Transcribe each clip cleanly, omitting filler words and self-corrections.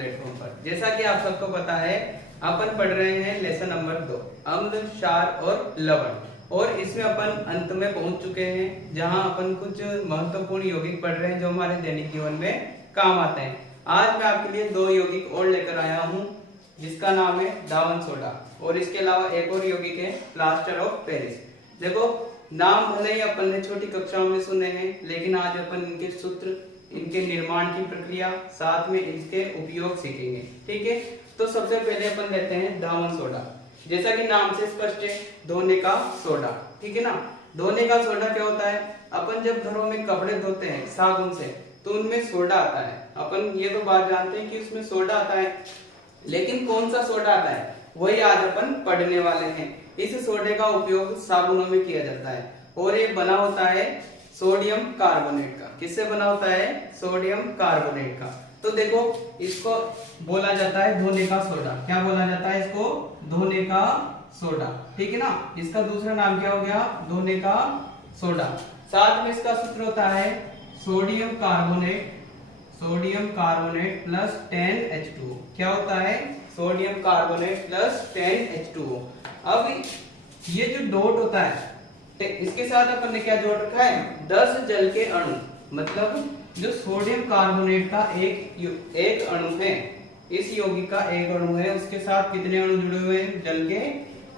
Platform पर। जैसा कि आप सबको पता है, अपन पढ़ रहे हैं लेसन नंबर 2, अम्ल, क्षार और लवण, और इसमें अपन अंत में पहुंच चुके हैं, जहां अपन कुछ महत्वपूर्ण यौगिक पढ़ रहे हैं जो हमारे दैनिक जीवन में काम आते हैं। आज मैं आपके लिए 2 यौगिक और लेकर आया हूं, जिसका नाम है दावन सोडा, और इसके अलावा एक और यौगिक है प्लास्टर ऑफ पेरिस। देखो, नाम भले ही अपन ने छोटी कक्षाओं में सुने हैं, लेकिन आज अपन इनके सूत्र, इनके निर्माण की प्रक्रिया, साथ में इसके उपयोग सीखेंगे। ठीक है, तो सबसे पहले अपन लेते हैं दावन सोडा। जैसा कि नाम से स्पष्ट है, धोने का सोडा। ठीक है ना। धोने का सोडा क्या होता है? अपन जब घरों में कपड़े धोते हैं साबुन से, तो उनमें सोडा आता है। अपन ये तो बात जानते हैं कि उसमें सोडा आता है, लेकिन कौन सा सोडा आता है वही आज अपन पढ़ने वाले हैं। इस सोडे का उपयोग साबुनों में किया जाता है, और ये बना होता है सोडियम कार्बोनेट का। किससे बना होता है? सोडियम कार्बोनेट का। तो देखो, इसको बोला जाता है धोने का सोडा। क्या बोला जाता है इसको? धोने का सोडा। ठीक है ना। इसका दूसरा नाम क्या हो गया? धोने का सोडा। साथ में इसका सूत्र होता है sodium carbonate, sodium carbonate plus 10H2O। क्या होता है? Sodium carbonate plus 10H2O। अब ये जो डॉट होता है, इसके साथ अपन ने क्या जोड़ रखा है? 10 जल के अणु। मतलब जो सोडियम कार्बोनेट का एक अणु है, इस यौगिक का एक अणु है, उसके साथ कितने अणु जुड़े हुए हैं? जल के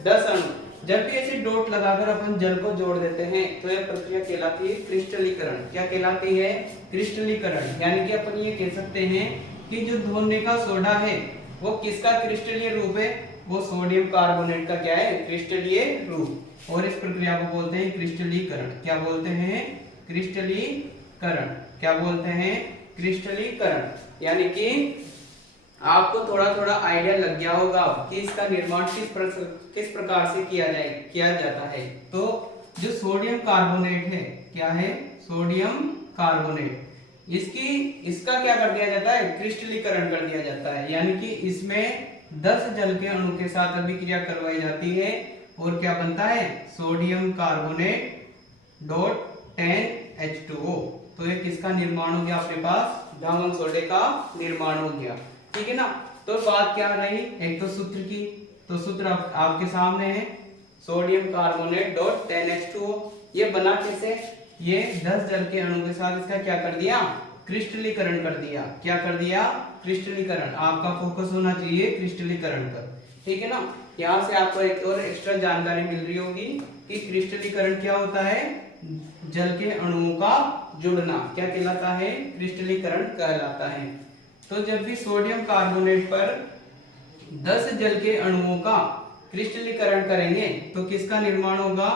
10 अणु। जब भी ऐसे डॉट लगाकर अपन जल को जोड़ देते हैं, तो यह प्रक्रिया कहलाती है क्रिस्टलीकरण। क्या कहलाती है? क्रिस्टलीकरण। यानी कि अपन ये कह सकते हैं कि जो धोने का सोडा है वो किसका क्रिस्टलीय रूप है? वो सोडियम कार्बोनेट का क्या है? क्रिस्टलीय रूप। और इस प्रक्रिया को बोलते हैं क्रिस्टलीकरण। क्या बोलते हैं? क्रिस्टलीकरण। क्या बोलते हैं? क्रिस्टलीकरण। यानी कि आपको थोड़ा थोड़ा आइडिया लग गया होगा कि इसका निर्माण किस प्रकार से किया जाता है। तो जो सोडियम कार्बोनेट है, क्या है? सोडियम कार्बोनेट, इसका क्या कर दिया जाता है? क्रिस्टलीकरण कर दिया जाता है। यानी कि इसमें 10 जल के अणु के साथ अभिक्रिया करवाई जाती है, और क्या बनता है? Sodium carbonate dot 10H2O। तो ये किसका निर्माण हो गया अपने पास? दावन सोडे का निर्माण हो गया। ठीक है ना। तो बात क्या रही? एक तो सूत्र की, तो सूत्र आपके सामने है, सोडियम कार्बोनेट डॉट 10H2O। ये बना कैसे? ये 10 जल के अणु के साथ इसका क्या कर दिया? क्रिस्टलीकरण कर दिया। क्या कर दिया? क्रिस्टलीकरण। आपका फोकस होना चाहिए क्रिस्टलीकरण पर। ठीक है ना। यहाँ से आपको एक और एक्स्ट्रा जानकारी मिल रही होगी कि क्रिस्टलीकरण क्या होता है? जल के अणुओं का जुड़ना। क्या कहलाता है? क्रिस्टलीकरण कहलाता है। तो जब भी सोडियम कार्बोनेट पर 10 जल के अणुओं का क्रिस्टलीकरण करेंगे, तो किसका निर्माण होगा?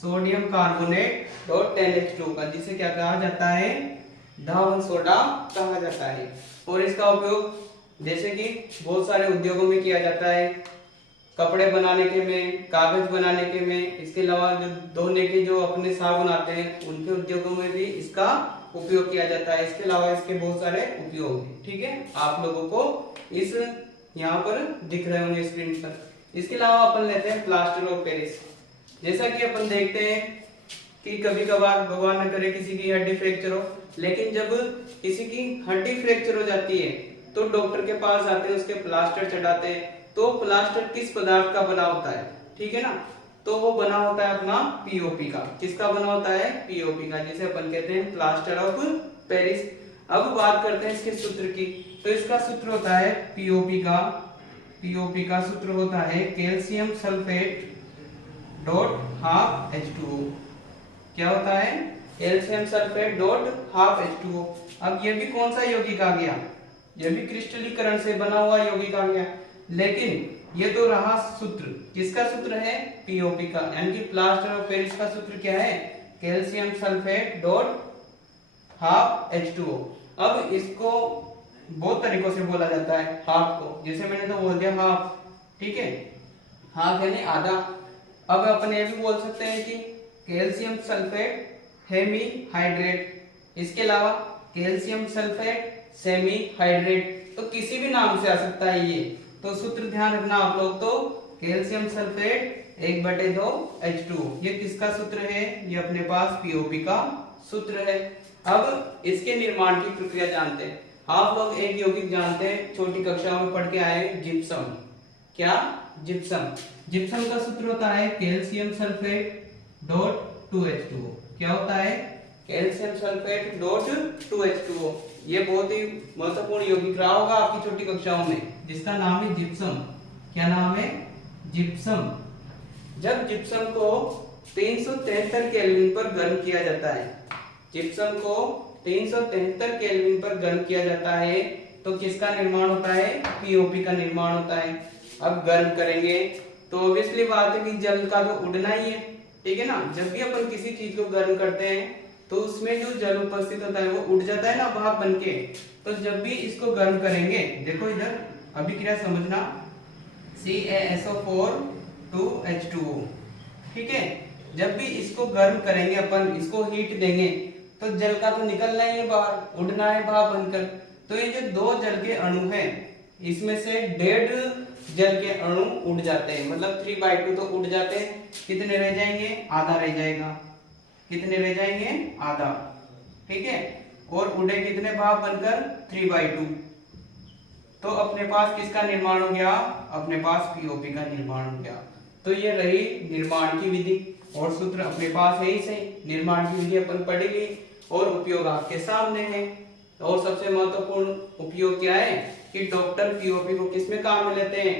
सोडियम कार्बोनेट डॉट 10H2O का, जिसे क्या कहा जाता है? दावन सोडा कहा जाता है। और इसका उपयोग जैसे कि बहुत सारे उद्योगों में किया जाता है, कपड़े बनाने के में, कागज बनाने के में, इसके अलावा जो धोने के जो अपने साबुन आते हैं, उनके उद्योगों में भी इसका उपयोग किया जाता है। इसके अलावा इसके बहुत सारे उपयोग हैं। ठीक है, आप लोगों को इस यहाँ पर दिख रहे होंगे स्क्रीन पर। इसके अलावा अपन लेते हैं प्लास्टर ऑफ पेरिस। जैसा कि अपन देखते हैं कि कभी कभार, भगवान न करे, किसी की हड्डी फ्रैक्चर हो, लेकिन जब किसी की हड्डी फ्रैक्चर हो जाती है तो डॉक्टर के पास जाते हैं, उसके प्लास्टर चढ़ाते हैं। तो प्लास्टर किस पदार्थ का बना होता है? ठीक है ना। तो वो बना होता है अपना पीओपी का। किसका बना होता है? पीओपी का, जिसे अपन कहते हैं प्लास्टर ऑफ पेरिस। अब बात करते हैं इसके सूत्र की। तो इसका सूत्र होता है पीओपी का सूत्र होता है calcium sulphate dot half H2O। क्या होता है? Calcium sulphate dot half H2O। अब ये भी कौन सा यौगिक आ गया? ये भी क्रिस्टलीकरण से बना हुआ यौगिक आ गया, लेकिन ये तो रहा सूत्र। किसका सूत्र है? पीओपी का। यानी कि प्लास्टर ऑफ पेरिस का सूत्र क्या है? Calcium sulphate dot half H2O। अब इसको बहुत तरीकों से बोला जाता है। हाफ को, जैसे मैंने तो बोल दिया हाफ, ठीक है, हाफ यानी आधा। अब अपन ये भी बोल सकते हैं कि कैल्शियम सल्फेट हेमी हाइड्रेट। इसके अलावा कैल्शियम सल्फेट सेमी हाइड्रेट, तो किसी भी नाम से आ सकता है ये। तो सूत्र ध्यान रखना आप लोग। तो कैल्शियम सल्फेट 1/2 H2O, ये किसका सूत्र है? ये अपने पास पीओपी का सूत्र है। अब इसके निर्माण की प्रक्रिया जानते हैं। आप लोग एक यौगिक जानते हैं, छोटी कक्षा में पढ़ के आए, जिप्सम। क्या? जिप्सम। जिप्सम का सूत्र होता है कैल्शियम सल्फेट डॉट 2H2O। क्या होता है? Calcium sulphate dot 2H2O। ये बहुत ही महत्वपूर्ण यौगिक रहा होगा आपकी छोटी कक्षाओं में, जिसका नाम है जिप्सम। क्या नाम है? जिप्सम। जब जिप्सम को 373 केल्विन पर गर्म किया जाता है, जिप्सम को 373 केल्विन पर गर्म किया जाता है, तो किसका निर्माण होता है? पीओपी का निर्माण होता है। अब गर्म करेंगे तो ऑब्वियसली बात है कि जल का तो उड़ना ही है, ठीक है ना। जब भी अपन किसी चीज को गर्म करते हैं तो उसमें जो जल उपस्थित होता है वो उड़ जाता है ना, भाप बनके। तो जब भी इसको गर्म करेंगे, देखो इधर अभिक्रिया समझना, CaSO4 2H2O, ठीक है। जब भी इसको गर्म करेंगे, अपन इसको हीट देंगे, तो जल का तो निकलना ही है बाहर, उड़ना है भाप बनकर। तो ये जो दो जल के अणु हैं, इसमें से 1.5 जल के अणु उड़ जाते हैं, मतलब 3/2 तो उड़ जाते हैं। कितने रह जाएंगे? आधा रह जाएगा। कितने रह जाएंगे? आधा, ठीक है। और उड़े कितने भाप बनकर? 3/2। तो अपने पास किसका निर्माण हो गया? अपने पास पीओपी का निर्माण हो गया। तो ये रही निर्माण की विधि, और सूत्र अपने पास है ही सही। निर्माण की विधि अपन पढ़ ली और उपयोग आपके सामने है। और सबसे महत्वपूर्ण उपयोग क्या है कि डॉक्टर पीओपी को किसमें काम में लेते हैं?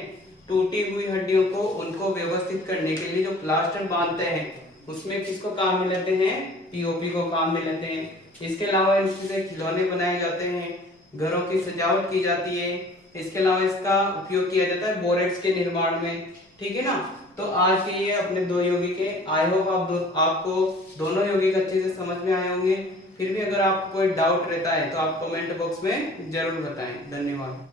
टूटी हुई हड्डियों को, उनको व्यवस्थित करने के लिए जो प्लास्टर बांधते हैं, उसमें किसको काम में लेते हैं? पीओपी को काम में लेते हैं। इसके अलावा इनसे खिलौने बनाए जाते हैं, घरों की सजावट की जाती है। इसके अलावा इसका उपयोग किया जाता है बोरेक्स के निर्माण में, ठीक है ना। तो आज के ये अपने दो यौगिक है। आई होप आपको दोनों यौगिक अच्छे से समझ में आए होंगे। फिर भी अगर आपको कोई डाउट रहता है तो आप कमेंट बॉक्स में जरूर बताएं। धन्यवाद।